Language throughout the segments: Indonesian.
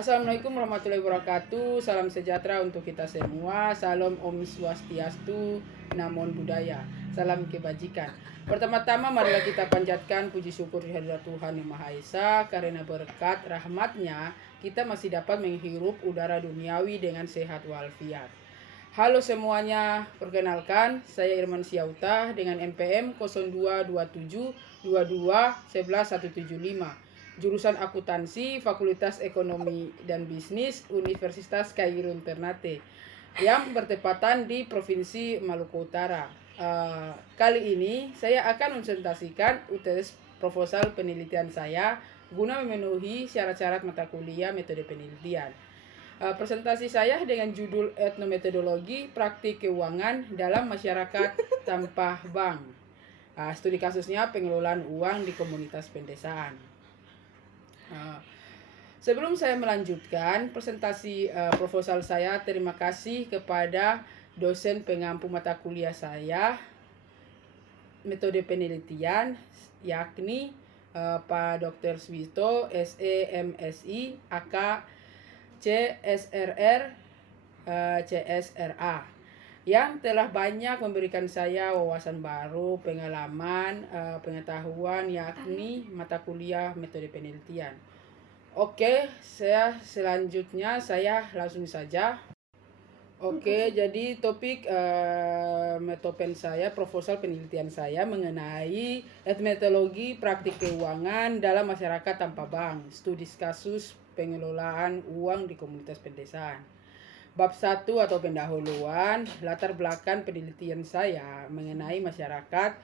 Assalamualaikum warahmatullahi wabarakatuh. Salam sejahtera untuk kita semua. Salam Om Swastiastu, Namo Buddhaya. Salam kebajikan. Pertama-tama marilah kita panjatkan puji syukur kehadirat Tuhan Yang Maha Esa, karena berkat rahmatnya kita masih dapat menghirup udara duniawi dengan sehat walafiat. Halo semuanya, perkenalkan saya Irman Syauta dengan NPM 0227 22 11 175. Jurusan Akuntansi, Fakultas Ekonomi dan Bisnis, Universitas Kairun Ternate, yang bertepatan di Provinsi Maluku Utara. Kali ini saya akan presentasikan UTS proposal penelitian saya guna memenuhi syarat-syarat mata kuliah metode penelitian. Presentasi saya dengan judul Etnometodologi Praktik Keuangan dalam Masyarakat Tanpa Bank. Studi kasusnya pengelolaan uang di komunitas pedesaan. Sebelum saya melanjutkan presentasi proposal saya, terima kasih kepada dosen pengampu mata kuliah saya metode penelitian, yakni Pak Dr. Swito SEMSI AK CSRR CSRA, yang telah banyak memberikan saya wawasan baru, pengalaman, pengetahuan, yakni mata kuliah metode penelitian. Oke, selanjutnya saya langsung saja. Oke, jadi topik metopen saya, proposal penelitian saya mengenai etnometodologi praktik keuangan dalam masyarakat tanpa bank, studi kasus pengelolaan uang di komunitas pedesaan. Bab 1 atau pendahuluan, latar belakang penelitian saya mengenai masyarakat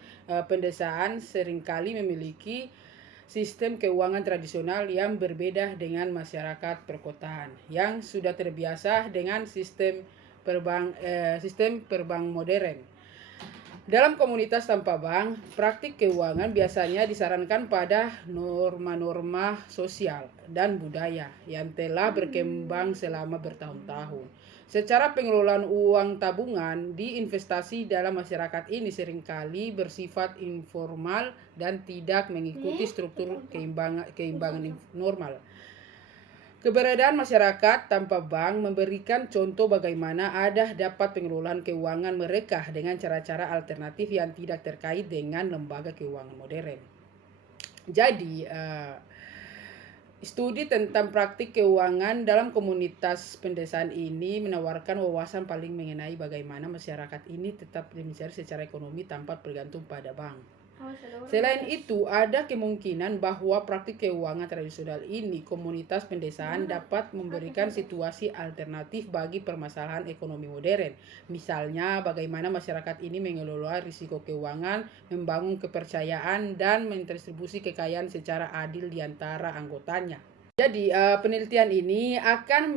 pedesaan seringkali memiliki sistem keuangan tradisional yang berbeda dengan masyarakat perkotaan yang sudah terbiasa dengan sistem perbank modern. Dalam komunitas tanpa bank, praktik keuangan biasanya disarankan pada norma-norma sosial dan budaya yang telah berkembang selama bertahun-tahun. Secara pengelolaan uang tabungan di investasi dalam masyarakat ini seringkali bersifat informal dan tidak mengikuti struktur keimbangan normal. Keberadaan masyarakat tanpa bank memberikan contoh bagaimana ada dapat pengelolaan keuangan mereka dengan cara-cara alternatif yang tidak terkait dengan lembaga keuangan modern. Jadi, studi tentang praktik keuangan dalam komunitas pedesaan ini menawarkan wawasan paling mengenai bagaimana masyarakat ini tetap mencari secara ekonomi tanpa bergantung pada bank. Selain itu, ada kemungkinan bahwa praktik keuangan tradisional ini komunitas pedesaan dapat memberikan situasi alternatif bagi permasalahan ekonomi modern. Misalnya, bagaimana masyarakat ini mengelola risiko keuangan, membangun kepercayaan, dan mendistribusi kekayaan secara adil di antara anggotanya. Jadi, penelitian ini akan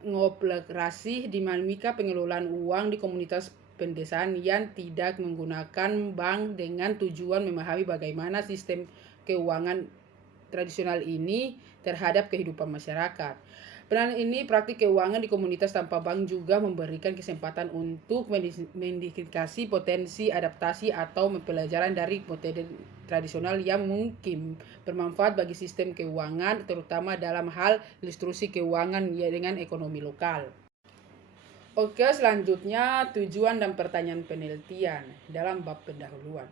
mengoperasi dinamika pengelolaan uang di komunitas pedesaan yang tidak menggunakan bank dengan tujuan memahami bagaimana sistem keuangan tradisional ini terhadap kehidupan masyarakat. Penelitian ini praktik keuangan di komunitas tanpa bank juga memberikan kesempatan untuk mendidikasi potensi adaptasi atau pembelajaran dari metode tradisional yang mungkin bermanfaat bagi sistem keuangan, terutama dalam hal ilustrasi keuangan dengan ekonomi lokal. Oke, selanjutnya tujuan dan pertanyaan penelitian dalam bab pendahuluan.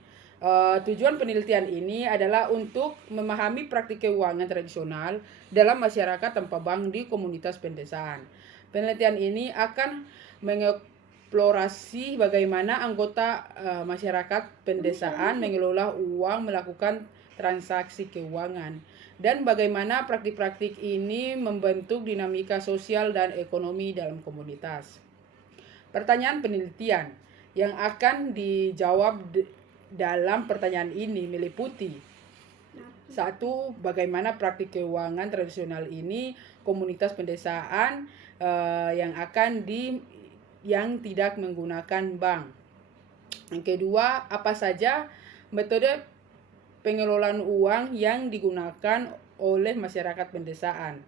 Tujuan penelitian ini adalah untuk memahami praktik keuangan tradisional dalam masyarakat tanpa bank di komunitas pedesaan. Penelitian ini akan mengeksplorasi bagaimana anggota masyarakat pedesaan mengelola uang, melakukan transaksi keuangan, dan bagaimana praktik-praktik ini membentuk dinamika sosial dan ekonomi dalam komunitas. Pertanyaan penelitian yang akan dijawab dalam pertanyaan ini meliputi: 1. Bagaimana praktik keuangan tradisional ini komunitas pedesaan yang tidak menggunakan bank. Yang kedua, apa saja metode pengelolaan uang yang digunakan oleh masyarakat pedesaan.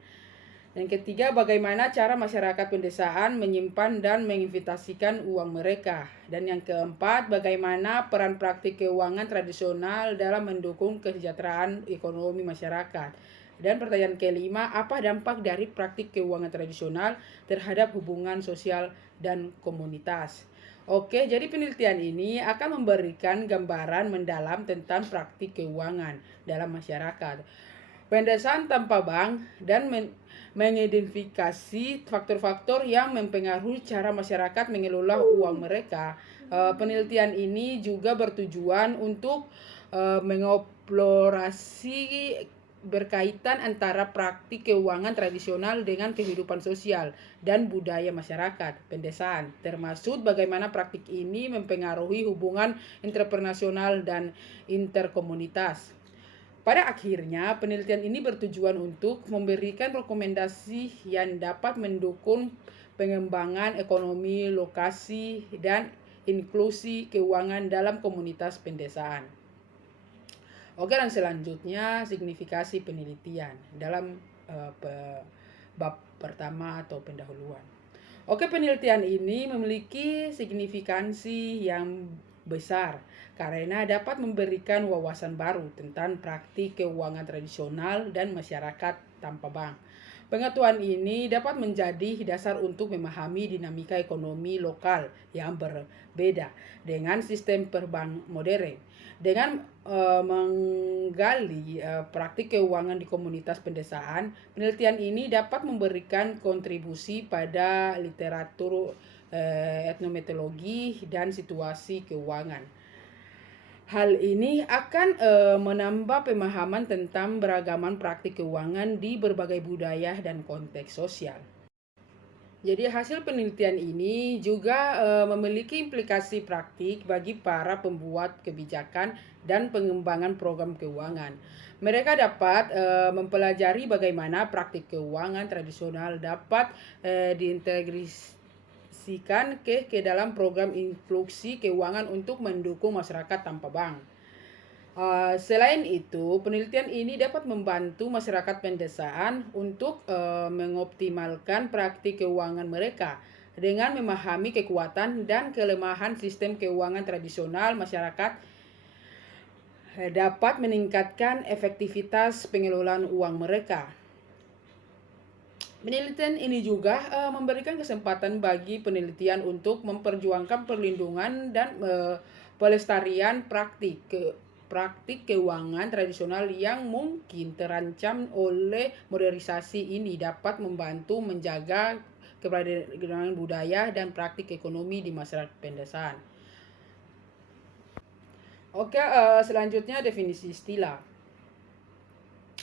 Yang ketiga, bagaimana cara masyarakat pedesaan menyimpan dan menginvestasikan uang mereka. Dan yang keempat, bagaimana peran praktik keuangan tradisional dalam mendukung kesejahteraan ekonomi masyarakat. Dan pertanyaan kelima, apa dampak dari praktik keuangan tradisional terhadap hubungan sosial dan komunitas? Oke, jadi penelitian ini akan memberikan gambaran mendalam tentang praktik keuangan dalam masyarakat, pedesaan tanpa bank, dan mengidentifikasi faktor-faktor yang mempengaruhi cara masyarakat mengelola uang mereka. Penelitian ini juga bertujuan untuk mengeksplorasi berkaitan antara praktik keuangan tradisional dengan kehidupan sosial dan budaya masyarakat pedesaan, termasuk bagaimana praktik ini mempengaruhi hubungan internasional dan interkomunitas. Pada akhirnya, penelitian ini bertujuan untuk memberikan rekomendasi yang dapat mendukung pengembangan ekonomi lokasi dan inklusi keuangan dalam komunitas pedesaan. Oke, dan selanjutnya signifikasi penelitian dalam bab pertama atau pendahuluan. Oke, penelitian ini memiliki signifikansi yang besar karena dapat memberikan wawasan baru tentang praktik keuangan tradisional dan masyarakat tanpa bank. Pengetahuan ini dapat menjadi dasar untuk memahami dinamika ekonomi lokal yang berbeda dengan sistem perbank modern. Dengan menggali praktik keuangan di komunitas pedesaan, penelitian ini dapat memberikan kontribusi pada literatur etnometodologi dan situasi keuangan. Hal ini akan menambah pemahaman tentang beragaman praktik keuangan di berbagai budaya dan konteks sosial. Jadi hasil penelitian ini juga memiliki implikasi praktik bagi para pembuat kebijakan dan pengembangan program keuangan. Mereka dapat mempelajari bagaimana praktik keuangan tradisional dapat diintegrasikan ke dalam program inklusi keuangan untuk mendukung masyarakat tanpa bank. Selain itu, penelitian ini dapat membantu masyarakat pedesaan untuk mengoptimalkan praktik keuangan mereka. Dengan memahami kekuatan dan kelemahan sistem keuangan tradisional, masyarakat dapat meningkatkan efektivitas pengelolaan uang mereka. Penelitian ini juga memberikan kesempatan bagi penelitian untuk memperjuangkan perlindungan dan pelestarian praktik keuangan tradisional yang mungkin terancam oleh modernisasi. Ini dapat membantu menjaga keberagaman budaya dan praktik ekonomi di masyarakat pedesaan. Oke, selanjutnya definisi istilah.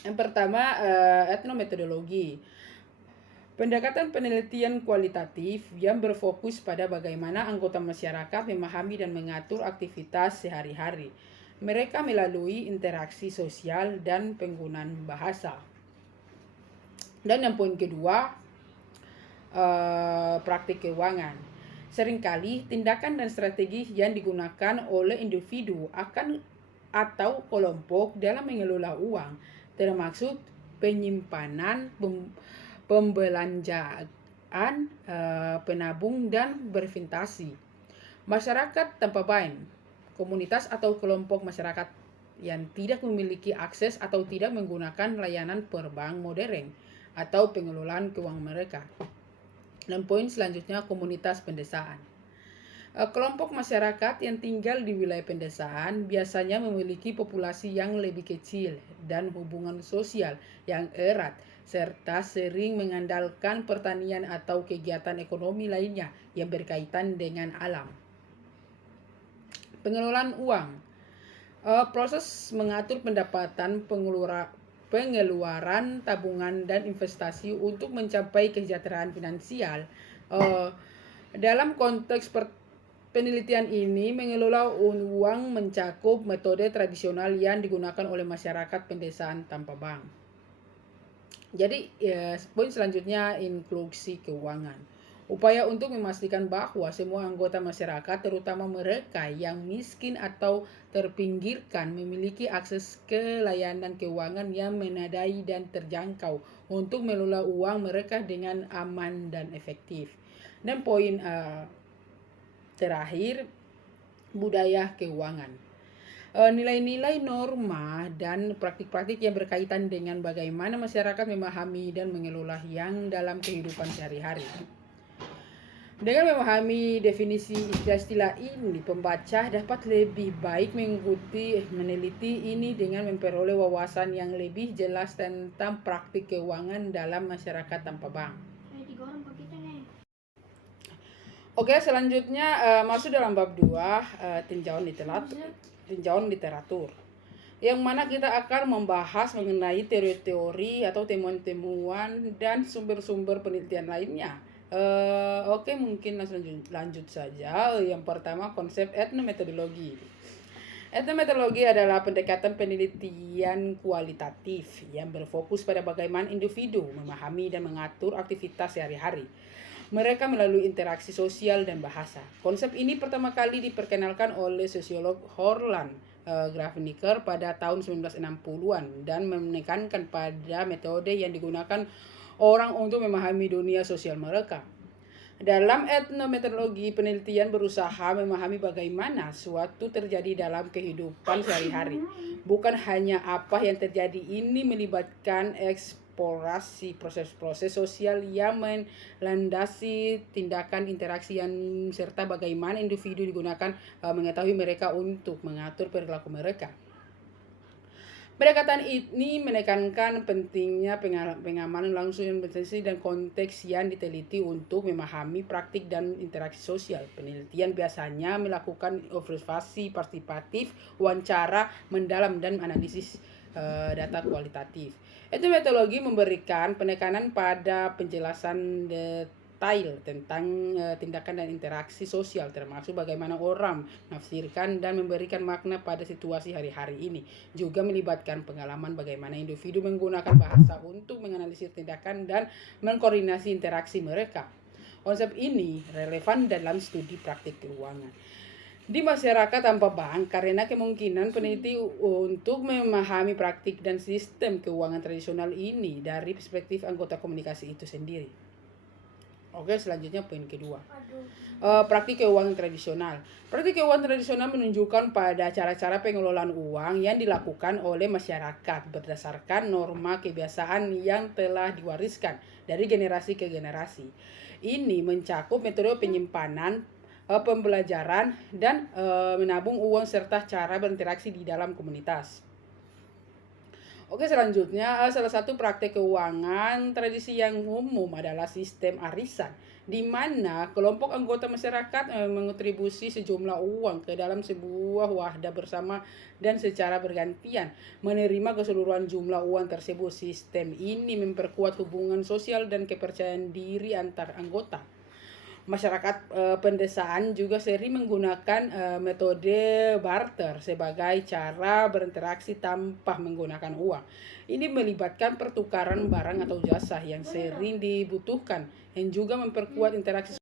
Yang pertama, etnometodologi. Pendekatan penelitian kualitatif yang berfokus pada bagaimana anggota masyarakat memahami dan mengatur aktivitas sehari-hari mereka melalui interaksi sosial dan penggunaan bahasa. Dan yang poin kedua, praktik keuangan. Seringkali tindakan dan strategi yang digunakan oleh individu atau kelompok dalam mengelola uang, termasuk penyimpanan, pembelanjaan, penabung, dan berinvestasi. Masyarakat tanpa bank, komunitas atau kelompok masyarakat yang tidak memiliki akses atau tidak menggunakan layanan perbank modern atau pengelolaan keuangan mereka. Dan poin selanjutnya, komunitas pedesaan. Kelompok masyarakat yang tinggal di wilayah pedesaan biasanya memiliki populasi yang lebih kecil dan hubungan sosial yang erat, serta sering mengandalkan pertanian atau kegiatan ekonomi lainnya yang berkaitan dengan alam. Pengelolaan uang. Proses mengatur pendapatan, pengeluaran, tabungan, dan investasi untuk mencapai kesejahteraan finansial. Dalam konteks penelitian ini, mengelola uang mencakup metode tradisional yang digunakan oleh masyarakat pedesaan tanpa bank. Jadi, poin selanjutnya, inklusi keuangan. Upaya untuk memastikan bahwa semua anggota masyarakat, terutama mereka yang miskin atau terpinggirkan, memiliki akses ke layanan keuangan yang memadai dan terjangkau untuk mengelola uang mereka dengan aman dan efektif. Dan poin terakhir, budaya keuangan. nilai-nilai norma dan praktik-praktik yang berkaitan dengan bagaimana masyarakat memahami dan mengelola yang dalam kehidupan sehari-hari. Dengan memahami definisi istilah-istilah ini, pembaca dapat lebih baik meneliti ini dengan memperoleh wawasan yang lebih jelas tentang praktik keuangan dalam masyarakat tanpa bank. Oke, selanjutnya masuk dalam bab 2, tinjauan literatur. Yang mana kita akan membahas mengenai teori-teori atau temuan-temuan dan sumber-sumber penelitian lainnya. Oke, mungkin lanjut saja. Yang pertama, konsep etnometodologi. Etnometodologi adalah pendekatan penelitian kualitatif yang berfokus pada bagaimana individu memahami dan mengatur aktivitas sehari-hari mereka melalui interaksi sosial dan bahasa. Konsep ini pertama kali diperkenalkan oleh sosiolog Horland Grafnicker pada tahun 1960-an dan menekankan pada metode yang digunakan orang untuk memahami dunia sosial mereka. Dalam etnometodologi, penelitian berusaha memahami bagaimana suatu terjadi dalam kehidupan sehari-hari. Bukan hanya apa yang terjadi, ini melibatkan eksplorasi proses-proses sosial yang melandasi tindakan interaksi serta bagaimana individu digunakan mengetahui mereka untuk mengatur perilaku mereka. Pendekatan ini menekankan pentingnya pengamanan langsung yang berinteraksi dan konteks yang diteliti untuk memahami praktik dan interaksi sosial. Penelitian biasanya melakukan observasi partisipatif, wawancara mendalam, dan analisis data kualitatif. Etnometodologi memberikan penekanan pada penjelasan detail tentang tindakan dan interaksi sosial, termasuk bagaimana orang menafsirkan dan memberikan makna pada situasi hari-hari ini. Juga melibatkan pengalaman bagaimana individu menggunakan bahasa untuk menganalisis tindakan dan mengkoordinasi interaksi mereka. Konsep ini relevan dalam studi praktik keuangan di masyarakat tanpa bank karena kemungkinan peneliti untuk memahami praktik dan sistem keuangan tradisional ini dari perspektif anggota komunikasi itu sendiri. Oke, selanjutnya poin kedua. Praktik keuangan tradisional. Praktik keuangan tradisional menunjukkan pada cara-cara pengelolaan uang yang dilakukan oleh masyarakat berdasarkan norma kebiasaan yang telah diwariskan dari generasi ke generasi. Ini mencakup metode penyimpanan, pembelajaran, dan menabung uang serta cara berinteraksi di dalam komunitas. Oke, selanjutnya salah satu praktek keuangan tradisi yang umum adalah sistem arisan, di mana kelompok anggota masyarakat mengontribusi sejumlah uang ke dalam sebuah wadah bersama dan secara bergantian menerima keseluruhan jumlah uang tersebut. Sistem ini memperkuat hubungan sosial dan kepercayaan diri antar anggota. Masyarakat pedesaan juga sering menggunakan metode barter sebagai cara berinteraksi tanpa menggunakan uang. Ini melibatkan pertukaran barang atau jasa yang sering dibutuhkan yang juga memperkuat interaksi.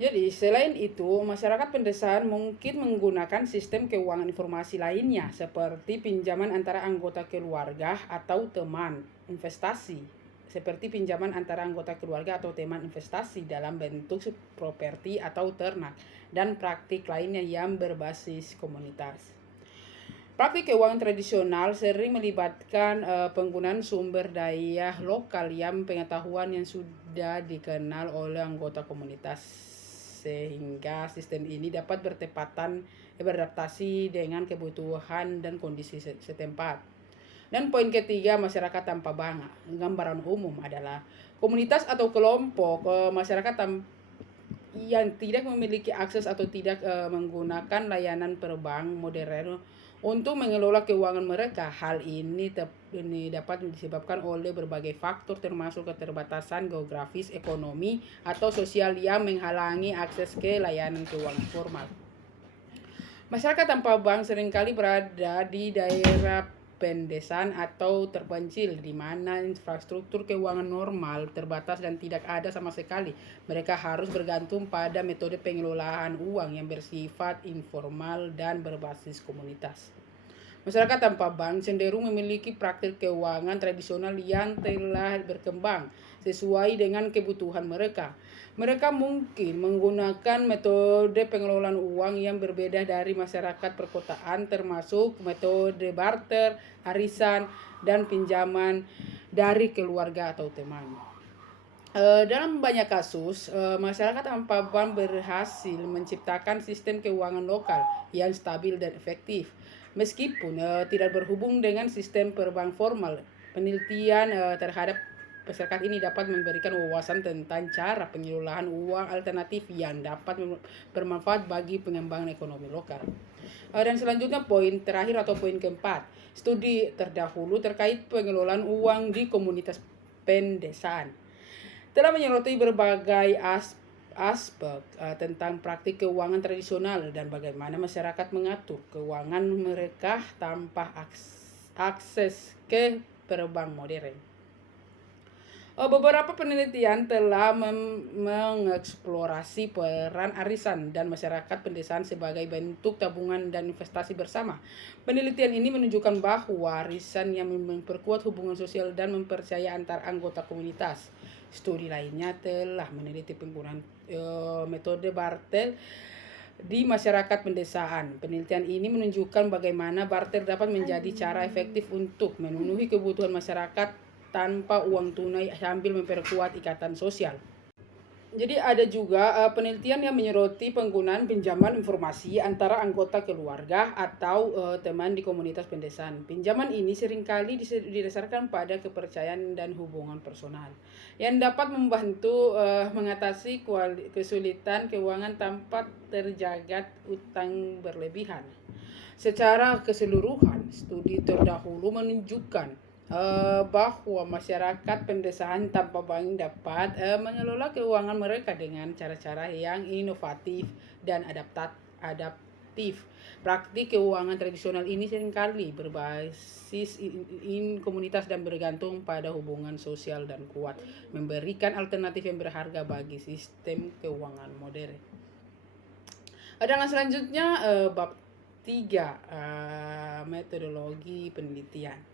Jadi, selain itu, masyarakat pedesaan mungkin menggunakan sistem keuangan informasi lainnya seperti pinjaman antara anggota keluarga atau teman, investasi seperti pinjaman antara anggota keluarga atau teman, investasi dalam bentuk properti atau ternak, dan praktik lainnya yang berbasis komunitas. Praktik keuangan tradisional sering melibatkan penggunaan sumber daya lokal yang pengetahuan yang sudah dikenal oleh anggota komunitas, sehingga sistem ini dapat beradaptasi dengan kebutuhan dan kondisi setempat. Dan poin ketiga, masyarakat tanpa bank. Gambaran umum adalah komunitas atau kelompok masyarakat yang tidak memiliki akses atau tidak menggunakan layanan perbank modern untuk mengelola keuangan mereka. Hal ini dapat disebabkan oleh berbagai faktor termasuk keterbatasan geografis, ekonomi, atau sosial yang menghalangi akses ke layanan keuangan formal. Masyarakat tanpa bank seringkali berada di daerah pedesaan atau terpencil di mana infrastruktur keuangan normal terbatas dan tidak ada sama sekali. Mereka harus bergantung pada metode pengelolaan uang yang bersifat informal dan berbasis komunitas. Masyarakat tanpa bank cenderung memiliki praktik keuangan tradisional yang telah berkembang sesuai dengan kebutuhan mereka. Mereka mungkin menggunakan metode pengelolaan uang yang berbeda dari masyarakat perkotaan, termasuk metode barter, arisan, dan pinjaman dari keluarga atau teman. Dalam banyak kasus, masyarakat tanpa bank berhasil menciptakan sistem keuangan lokal yang stabil dan efektif. Meskipun tidak berhubung dengan sistem perbank formal, penelitian terhadap masyarakat ini dapat memberikan wawasan tentang cara pengelolaan uang alternatif yang dapat bermanfaat bagi pengembangan ekonomi lokal. Dan selanjutnya poin terakhir atau poin keempat, studi terdahulu terkait pengelolaan uang di komunitas pedesaan telah menyoroti berbagai aspek tentang praktik keuangan tradisional dan bagaimana masyarakat mengatur keuangan mereka tanpa akses ke perbank modern. Beberapa penelitian telah mengeksplorasi peran arisan dan masyarakat pedesaan sebagai bentuk tabungan dan investasi bersama. Penelitian ini menunjukkan bahwa arisan yang memperkuat hubungan sosial dan mempercaya antar anggota komunitas. Studi lainnya telah meneliti penggunaan metode barter di masyarakat pedesaan. Penelitian ini menunjukkan bagaimana barter dapat menjadi cara efektif untuk memenuhi kebutuhan masyarakat tanpa uang tunai sambil memperkuat ikatan sosial. Jadi ada juga penelitian yang menyoroti penggunaan pinjaman informasi antara anggota keluarga atau teman di komunitas pedesaan. Pinjaman ini seringkali didasarkan pada kepercayaan dan hubungan personal yang dapat membantu mengatasi kesulitan keuangan tanpa terjagat utang berlebihan. Secara keseluruhan, studi terdahulu menunjukkan bahwa masyarakat pedesaan tanpa bank dapat mengelola keuangan mereka dengan cara-cara yang inovatif dan adaptif. Praktik keuangan tradisional ini seringkali berbasis komunitas dan bergantung pada hubungan sosial dan kuat, memberikan alternatif yang berharga bagi sistem keuangan modern. Dan selanjutnya bab 3, metodologi penelitian.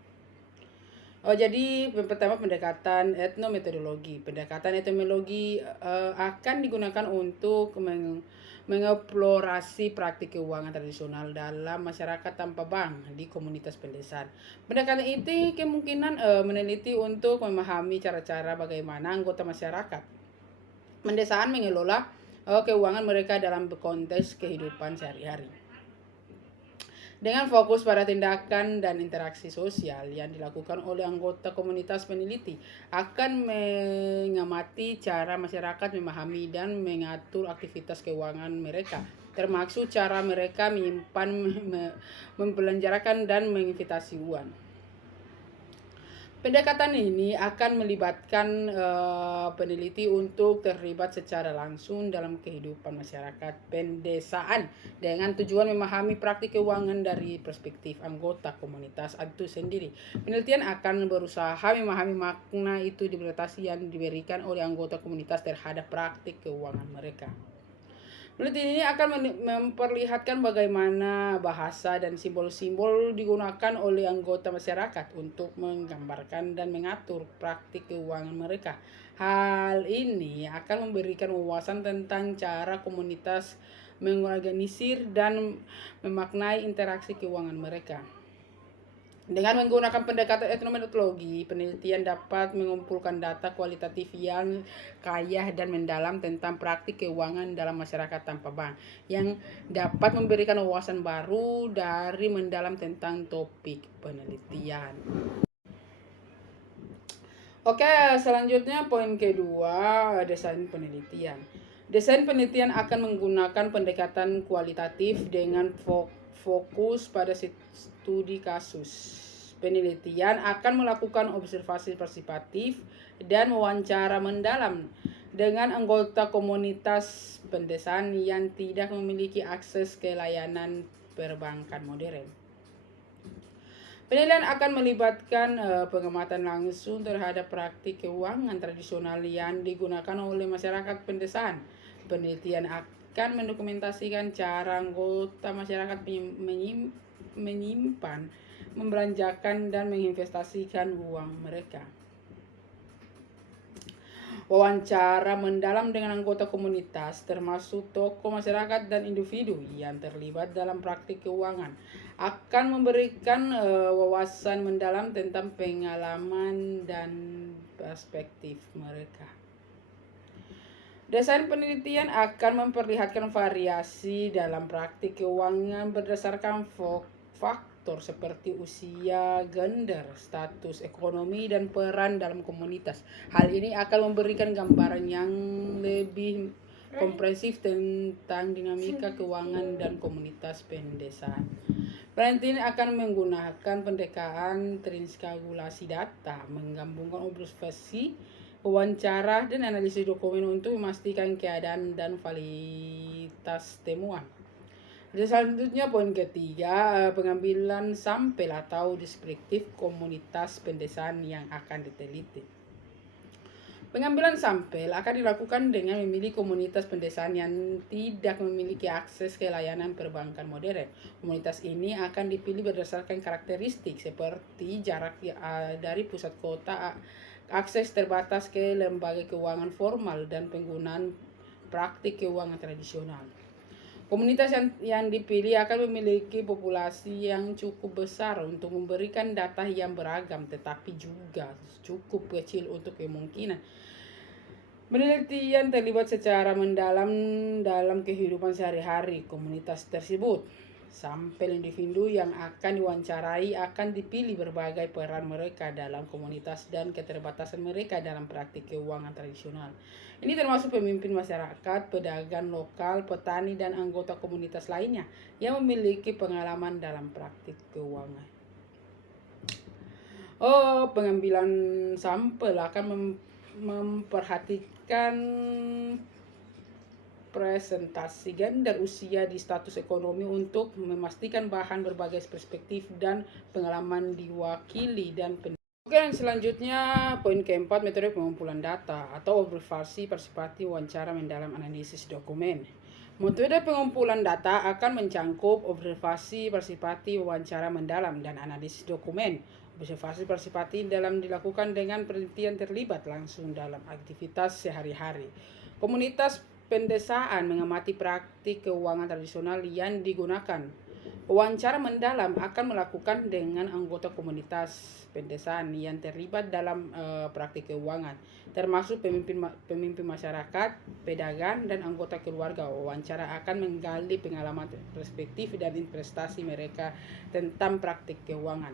Jadi pertama pendekatan etnometodologi. Pendekatan etnometodologi akan digunakan untuk mengeksplorasi praktik keuangan tradisional dalam masyarakat tanpa bank di komunitas pedesaan. Pendekatan itu kemungkinan meneliti untuk memahami cara-cara bagaimana anggota masyarakat pedesaan mengelola keuangan mereka dalam konteks kehidupan sehari-hari. Dengan fokus pada tindakan dan interaksi sosial yang dilakukan oleh anggota komunitas peneliti akan mengamati cara masyarakat memahami dan mengatur aktivitas keuangan mereka, termasuk cara mereka menyimpan, membelanjakan dan menginvestasi uang. Pendekatan ini akan melibatkan peneliti untuk terlibat secara langsung dalam kehidupan masyarakat pedesaan dengan tujuan memahami praktik keuangan dari perspektif anggota komunitas itu sendiri. Penelitian akan berusaha memahami makna itu interpretasi yang diberikan oleh anggota komunitas terhadap praktik keuangan mereka. Penelitian ini akan memperlihatkan bagaimana bahasa dan simbol-simbol digunakan oleh anggota masyarakat untuk menggambarkan dan mengatur praktik keuangan mereka. Hal ini akan memberikan wawasan tentang cara komunitas mengorganisir dan memaknai interaksi keuangan mereka. Dengan menggunakan pendekatan etnometodologi, penelitian dapat mengumpulkan data kualitatif yang kaya dan mendalam tentang praktik keuangan dalam masyarakat tanpa bank, yang dapat memberikan wawasan baru dari mendalam tentang topik penelitian. Oke, selanjutnya poin kedua, desain penelitian. Desain penelitian akan menggunakan pendekatan kualitatif dengan fokus pada studi kasus. Penelitian akan melakukan observasi partisipatif dan wawancara mendalam dengan anggota komunitas pedesaan yang tidak memiliki akses ke layanan perbankan modern. Penelitian akan melibatkan pengamatan langsung terhadap praktik keuangan tradisional yang digunakan oleh masyarakat pedesaan. Penelitian akan mendokumentasikan cara anggota masyarakat menyimpan, membelanjakan, dan menginvestasikan uang mereka. Wawancara mendalam dengan anggota komunitas, termasuk tokoh masyarakat dan individu yang terlibat dalam praktik keuangan, akan memberikan wawasan mendalam tentang pengalaman dan perspektif mereka. Desain penelitian akan memperlihatkan variasi dalam praktik keuangan berdasarkan faktor seperti usia, gender, status ekonomi, dan peran dalam komunitas. Hal ini akan memberikan gambaran yang lebih komprehensif tentang dinamika keuangan dan komunitas pedesaan. Penelitian akan menggunakan pendekatan triangulasi data, menggabungkan observasi, wawancara, dan analisis dokumen untuk memastikan keadaan dan validitas temuan. Selanjutnya poin ketiga, pengambilan sampel atau deskriptif komunitas pedesaan yang akan diteliti. Pengambilan sampel akan dilakukan dengan memilih komunitas pedesaan yang tidak memiliki akses ke layanan perbankan modern. Komunitas ini akan dipilih berdasarkan karakteristik seperti jarak dari pusat kota, akses terbatas ke lembaga keuangan formal, dan penggunaan praktik keuangan tradisional. Komunitas yang dipilih akan memiliki populasi yang cukup besar untuk memberikan data yang beragam, tetapi juga cukup kecil untuk kemungkinan penelitian terlibat secara mendalam dalam kehidupan sehari-hari komunitas tersebut. Sampel individu yang akan diwawancarai akan dipilih berbagai peran mereka dalam komunitas dan keterbatasan mereka dalam praktik keuangan tradisional. Ini termasuk pemimpin masyarakat, pedagang lokal, petani, dan anggota komunitas lainnya yang memiliki pengalaman dalam praktik keuangan. Pengambilan sampel akan memperhatikan presentasi gender, usia, di status ekonomi untuk memastikan bahan berbagai perspektif dan pengalaman diwakili dan Oke, yang selanjutnya poin keempat, metode pengumpulan data atau observasi partisipatif wawancara mendalam analisis dokumen. Metode pengumpulan data akan mencangkup observasi partisipatif, wawancara mendalam, dan analisis dokumen. Observasi partisipatif dalam dilakukan dengan penelitian terlibat langsung dalam aktivitas sehari-hari. Komunitas pedesaan mengamati praktik keuangan tradisional yang digunakan. Wawancara mendalam akan melakukan dengan anggota komunitas pedesaan yang terlibat dalam praktik keuangan, termasuk pemimpin masyarakat, pedagang, dan anggota keluarga. Wawancara akan menggali pengalaman, perspektif, dan investasi mereka tentang praktik keuangan.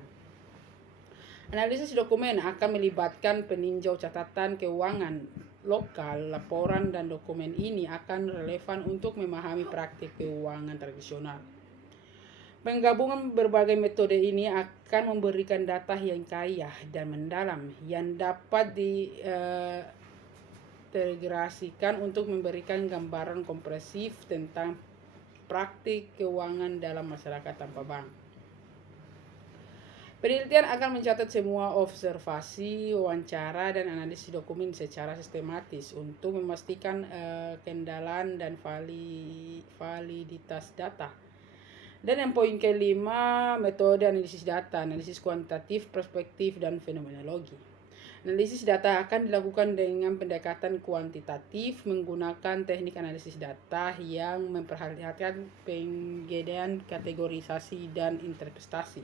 Analisis dokumen akan melibatkan peninjau catatan keuangan lokal. Laporan dan dokumen ini akan relevan untuk memahami praktik keuangan tradisional. Penggabungan berbagai metode ini akan memberikan data yang kaya dan mendalam yang dapat diintegrasikan untuk memberikan gambaran komprehensif tentang praktik keuangan dalam masyarakat tanpa bank. Penelitian akan mencatat semua observasi, wawancara, dan analisis dokumen secara sistematis untuk memastikan kendalaan dan validitas data. Dan yang poin kelima, metode analisis data, analisis kuantitatif, perspektif, dan fenomenologi. Analisis data akan dilakukan dengan pendekatan kuantitatif menggunakan teknik analisis data yang memperhatikan penggedean, kategorisasi, dan interpretasi.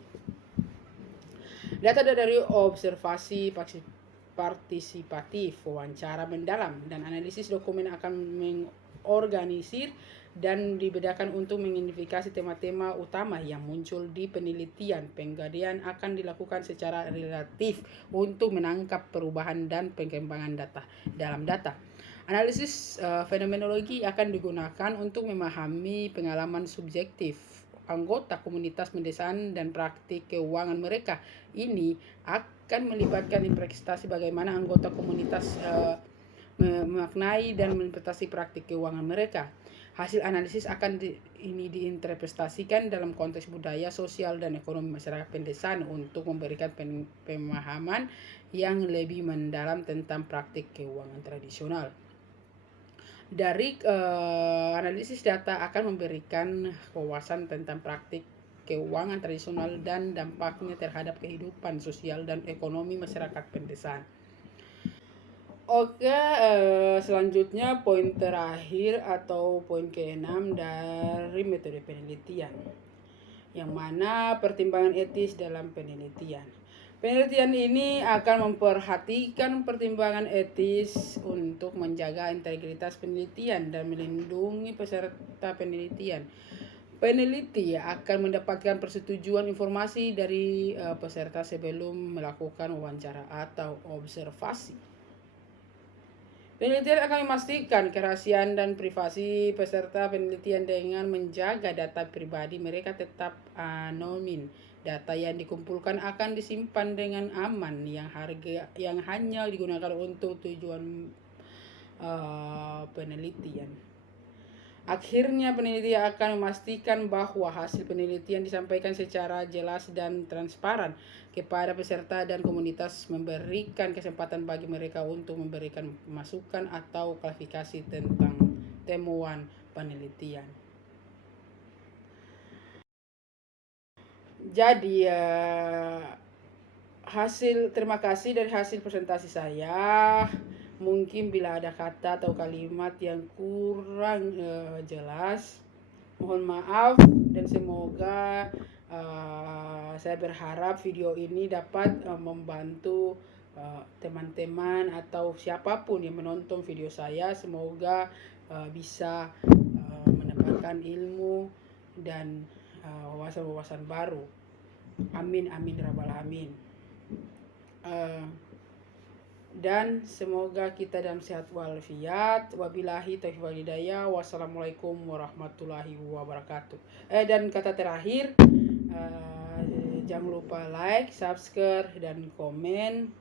Data dari observasi partisipatif, wawancara mendalam, dan analisis dokumen akan mengorganisir dan dibedakan untuk mengidentifikasi tema-tema utama yang muncul di penelitian. Penggadean akan dilakukan secara relatif untuk menangkap perubahan dan perkembangan data dalam data. Analisis fenomenologi akan digunakan untuk memahami pengalaman subjektif anggota komunitas pedesaan dan praktik keuangan mereka. Ini akan melibatkan interpretasi bagaimana anggota komunitas memaknai dan menginterpretasi praktik keuangan mereka. Hasil analisis akan diinterpretasikan dalam konteks budaya, sosial, dan ekonomi masyarakat pedesaan untuk memberikan pemahaman yang lebih mendalam tentang praktik keuangan tradisional. Dari analisis data akan memberikan wawasan tentang praktik keuangan tradisional dan dampaknya terhadap kehidupan sosial dan ekonomi masyarakat pedesaan. Oke, selanjutnya poin terakhir atau poin ke-6 dari metode penelitian, yang mana pertimbangan etis dalam penelitian. Penelitian ini akan memperhatikan pertimbangan etis untuk menjaga integritas penelitian dan melindungi peserta penelitian. Peneliti akan mendapatkan persetujuan informasi dari peserta sebelum melakukan wawancara atau observasi. Penelitian akan memastikan kerahasiaan dan privasi peserta penelitian dengan menjaga data pribadi mereka tetap anonim. Data yang dikumpulkan akan disimpan dengan aman yang hanya digunakan untuk tujuan penelitian. Akhirnya, peneliti akan memastikan bahwa hasil penelitian disampaikan secara jelas dan transparan kepada peserta dan komunitas, memberikan kesempatan bagi mereka untuk memberikan masukan atau klarifikasi tentang temuan penelitian. Jadi, terima kasih dari hasil presentasi saya. Mungkin bila ada kata atau kalimat yang kurang jelas, mohon maaf, dan semoga saya berharap video ini dapat membantu teman-teman atau siapapun yang menonton video saya. Semoga bisa mendapatkan ilmu dan wawasan-wawasan baru. Amin, amin, rabbal alamin. Dan semoga kita dalam sehat walafiat. Wabillahi taufiq wal hidayah. Wassalamualaikum warahmatullahi wabarakatuh. Dan kata terakhir, jangan lupa like, subscribe, dan komen.